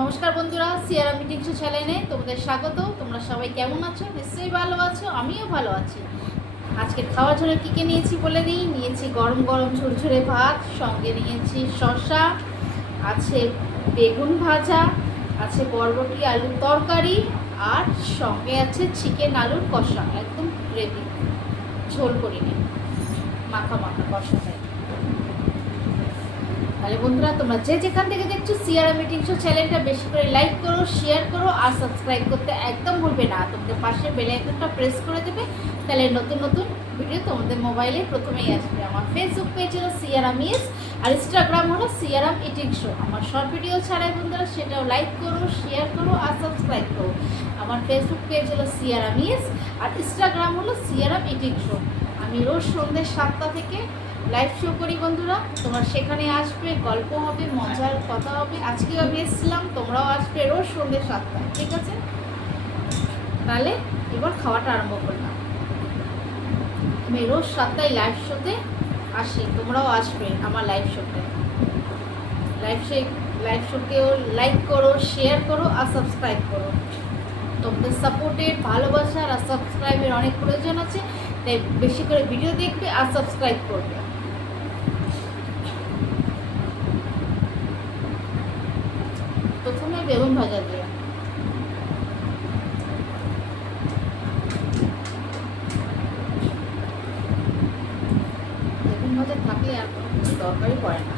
নমস্কার বন্ধুরা, সিয়ারা মিটিং শো চ্যানেলে তোমাদের স্বাগত। তোমরা সবাই কেমন আছো? নিশ্চয়ই ভালো আছো, আমিও ভালো আছি। আজকে খাওয়ার জন্য কী নিয়েছি বলে দিই। নিয়েছি গরম গরম ঝুরঝুরে ভাত, সঙ্গে নিয়েছি শসা, আছে বেগুন ভাজা, আছে বরবটি আলুর তরকারি, আর সঙ্গে আছে চিকেন আলুর কষা, একদম গ্রেভি, ঝোল করিনি, মাখা মাখা কষা হয়। তাহলে বন্ধুরা, তোমরা যে যেখান থেকে দেখছো সিয়ারা মিটিং শো চ্যানেলটা বেশি করে লাইক করো, শেয়ার করো আর সাবস্ক্রাইব করতে একদম ভুলবে না। তোমাদের পাশে বেল আইকনটা প্রেস করে দেবে, তাহলে নতুন নতুন ভিডিও তোমাদের মোবাইলে প্রথমেই আসবে। আমার ফেসবুক পেজ হলো সিয়ারা মিস, আর ইনস্টাগ্রাম হলো সিয়ারা মিটিং শো। আমার শর্ট ভিডিও ছাড়াই বন্ধুরা, সেটাও লাইক করো, শেয়ার করো আর সাবস্ক্রাইব করো। আমার ফেসবুক পেজ হলো সিয়ারা মিস, আর ইনস্টাগ্রাম হলো সিয়ারা মিটিং শো। আমি রোজ সন্ধ্যে 7টা থেকে লাইভ শো করি বন্ধুরা, তোমরা সেখানে আসবে, গল্প হবে, মজার কথা হবে। আজকেও আমি এসেছিলাম, তোমরাও আসবে রোজ সন্ধ্যে 7টায়, ঠিক আছে? তাহলে এবার খাওয়াটা আরম্ভ করলাম। আমি রোজ 7টায় লাইভ শোতে আসি, তোমরাও আসবে আমার লাইভ শোতে। লাইভ শোকেও লাইক করো, শেয়ার করো আর সাবস্ক্রাইব করো। তোমাদের সাপোর্টের, ভালোবাসার আর সাবস্ক্রাইবের অনেক প্রয়োজন আছে, তাই বেশি করে ভিডিও দেখবে আর সাবস্ক্রাইব করবে। প্রথমে বেগুন ভাজা দিয়ে বেগুন ভাজা থাকলে আর কোনো কিছু দরকারই পড়ে না।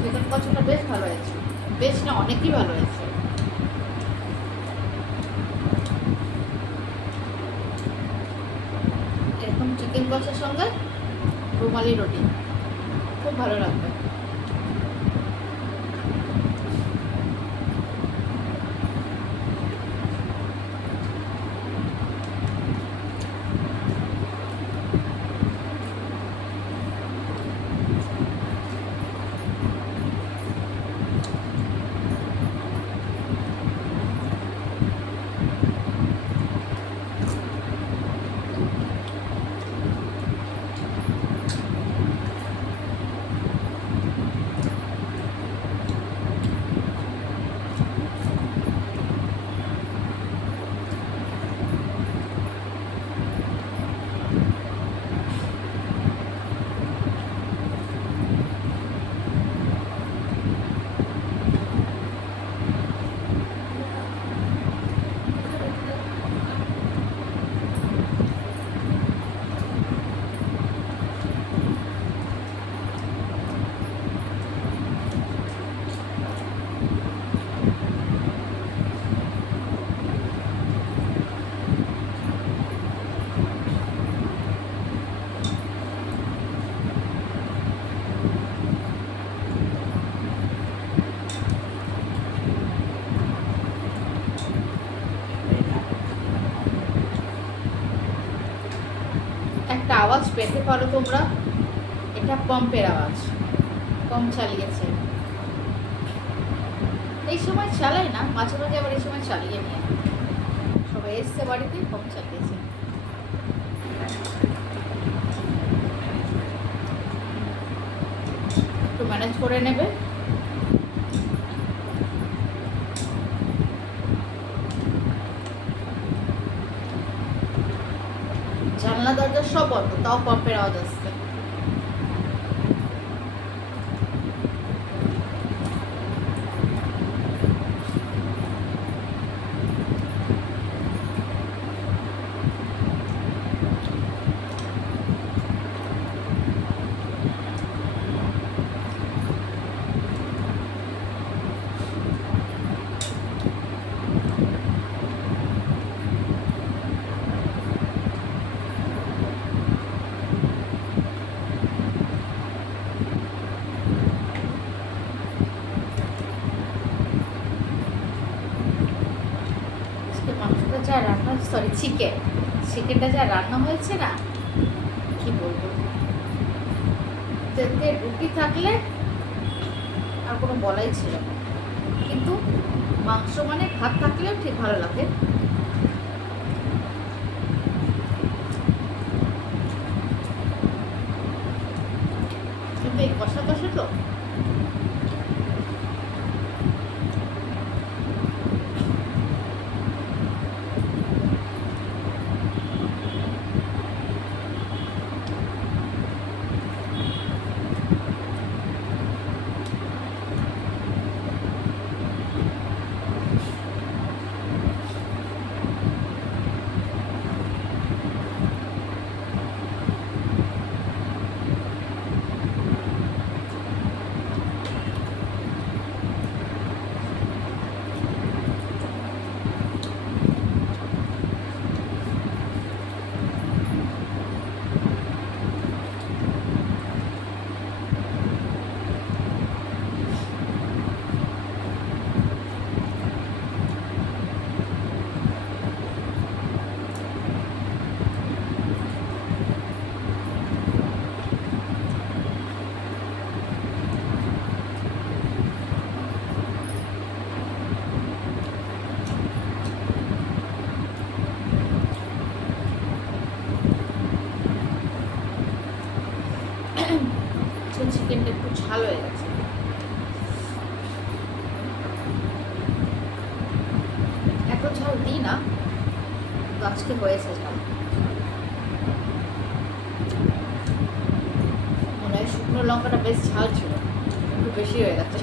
চিকেন কষাটা বেশ ভালো হয়েছে, বেশ না অনেকই ভালো হয়েছে। এরকম চিকেন কষার সঙ্গে রুমালি রুটি খুব ভালো লাগবে। একটা আওয়াজ পেতে পারো তোমরা, এটা পাম্পের আওয়াজ, পাম্প চালিয়েছে। এই সময় চালায় না, মাঝে মাঝে আবার এই সময় চালিয়ে নিয়ে সবাই এসছে বাড়িতে, পাম্প চালিয়েছে। একটু ম্যানেজ করে নেবে। জানলা দরজা সব বন্ধ, তাও পাম্পের আওয়াজ আসছে। যা রান্না, সরি চিকেনটা যা রান্না হয়েছে না, কি বলবো, যাতে রুটি থাকলে আর কোনো বলাই ছিল না, কিন্তু মাংস মানে ভাত থাকলেও ঠিক ভালো লাগে। কিন্তু এই কষা কষা তো চিকেনটা একটু ঝাল হয়ে গেছে। এত ঝাল দিই না, আজকে হয়েছে ঝাল। মনে হয় শুকনো লঙ্কাটা বেশ ঝাল ছিল, একটু বেশি হয়ে গেছে।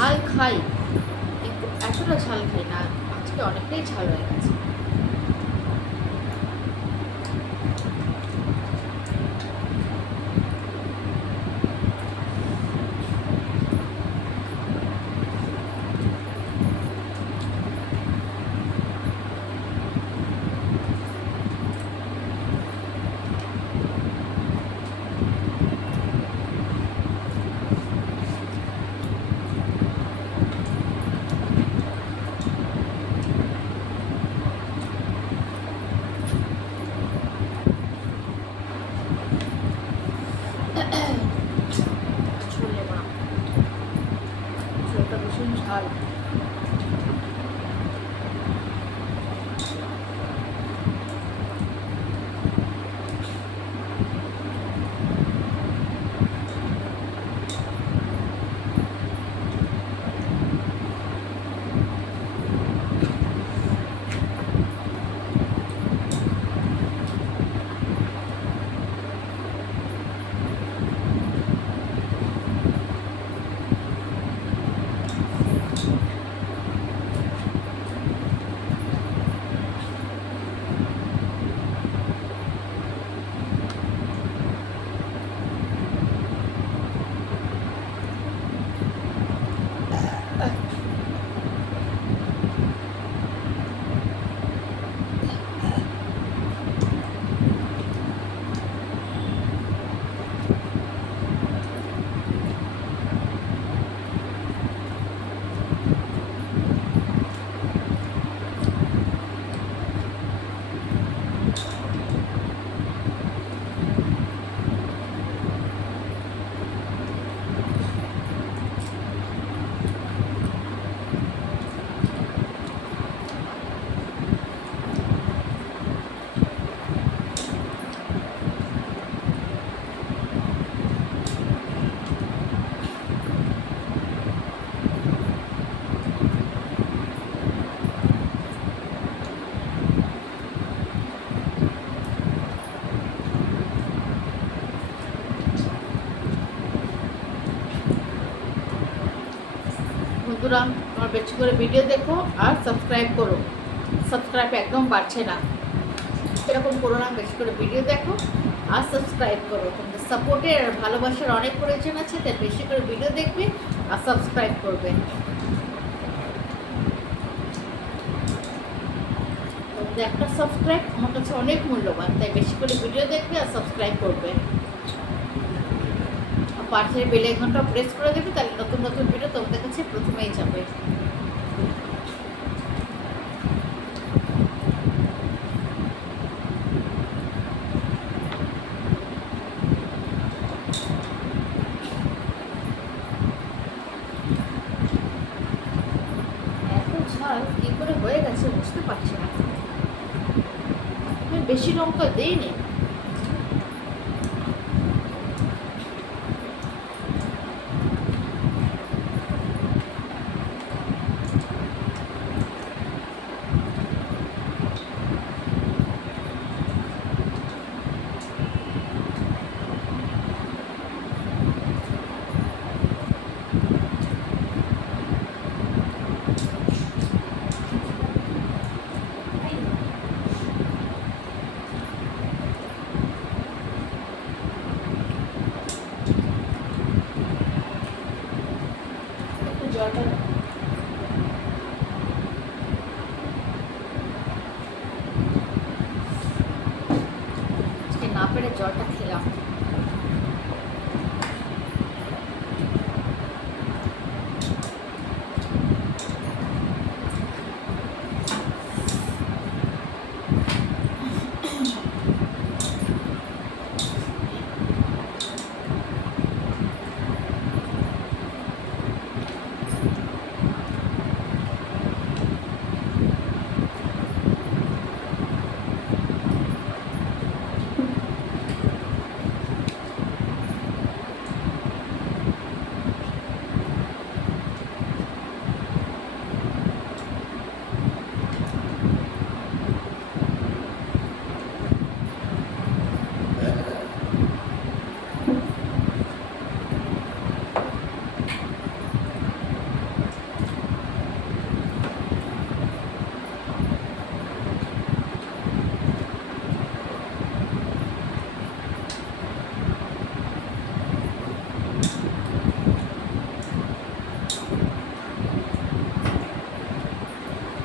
ঝাল খাই কিন্তু এতটা ঝাল খাই না, আজকে অনেকটাই ঝাল হয়ে গেছে। বন্ধুরা, আমার বেশি করে ভিডিও দেখো আর সাবস্ক্রাইব করো। সাবস্ক্রাইব একদম বাড়ছে না, এরকম করো না। বেশি করে ভিডিও দেখো আর সাবস্ক্রাইব করো। তোমাদের সাপোর্টের আর ভালোবাসার অনেক প্রয়োজন আছে, তাই বেশি করে ভিডিও দেখবে আর সাবস্ক্রাইব করবে। তোমাদের একটা সাবস্ক্রাইব আমার কাছে অনেক মূল্যবান, তাই বেশি করে ভিডিও দেখবে আর সাবস্ক্রাইব করবে। পাশের বেল আইকনটা প্রেস করে দেবে, তাহলে নতুন নতুন ভিডিও তোমাদের কাছে প্রথমেই যাবে। এত ঝাল কি করে হয়ে গেছে বুঝতে পারছি না। আমি বেশি লঙ্কা দিইনি। জলটা না পেরে জলটা খেলাম।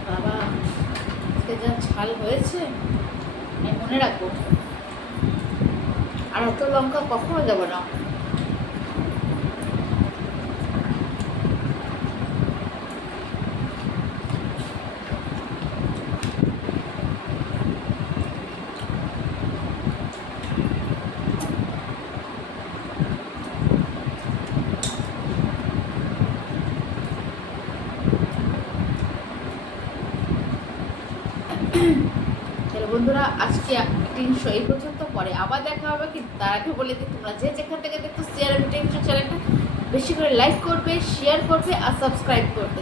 বাবা, আজকে যা ঝাল হয়েছে আমি মনে রাখবো, আর এত লঙ্কা কখনো দেবো না। তাহলে বন্ধুরা, আজকে মিটিংশো এই পর্যন্ত, পরে আবার দেখা হবে। কিন্তু তার আগে বলে দিই, তোমরা যে যেখান থেকে দেখতো সিয়ারা মিটিংশো চ্যানেলটা বেশি করে লাইক করবে, শেয়ার করবে আর সাবস্ক্রাইব করবে।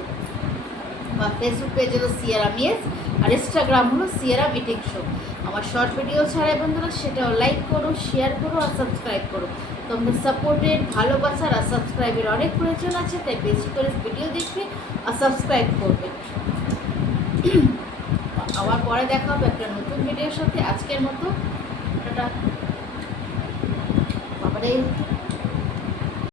আমার ফেসবুক পেজ হলো সিয়ারা মিয়েস, আর ইনস্টাগ্রাম হলো সিয়ারা মিটিং শো। আমার শর্ট ভিডিও ছাড়াই বন্ধুরা, সেটাও লাইক করো, শেয়ার করো আর সাবস্ক্রাইব করো। তোমাদের সাপোর্টের, ভালোবাসার আর সাবস্ক্রাইবের অনেক প্রয়োজন আছে, তাই বেশি করে ভিডিও দেখবে আর সাবস্ক্রাইব করবে। আবার পরে দেখা হবে একটা নতুন ভিডিওর সাথে। আজকের মতো টাটা। বাবারে।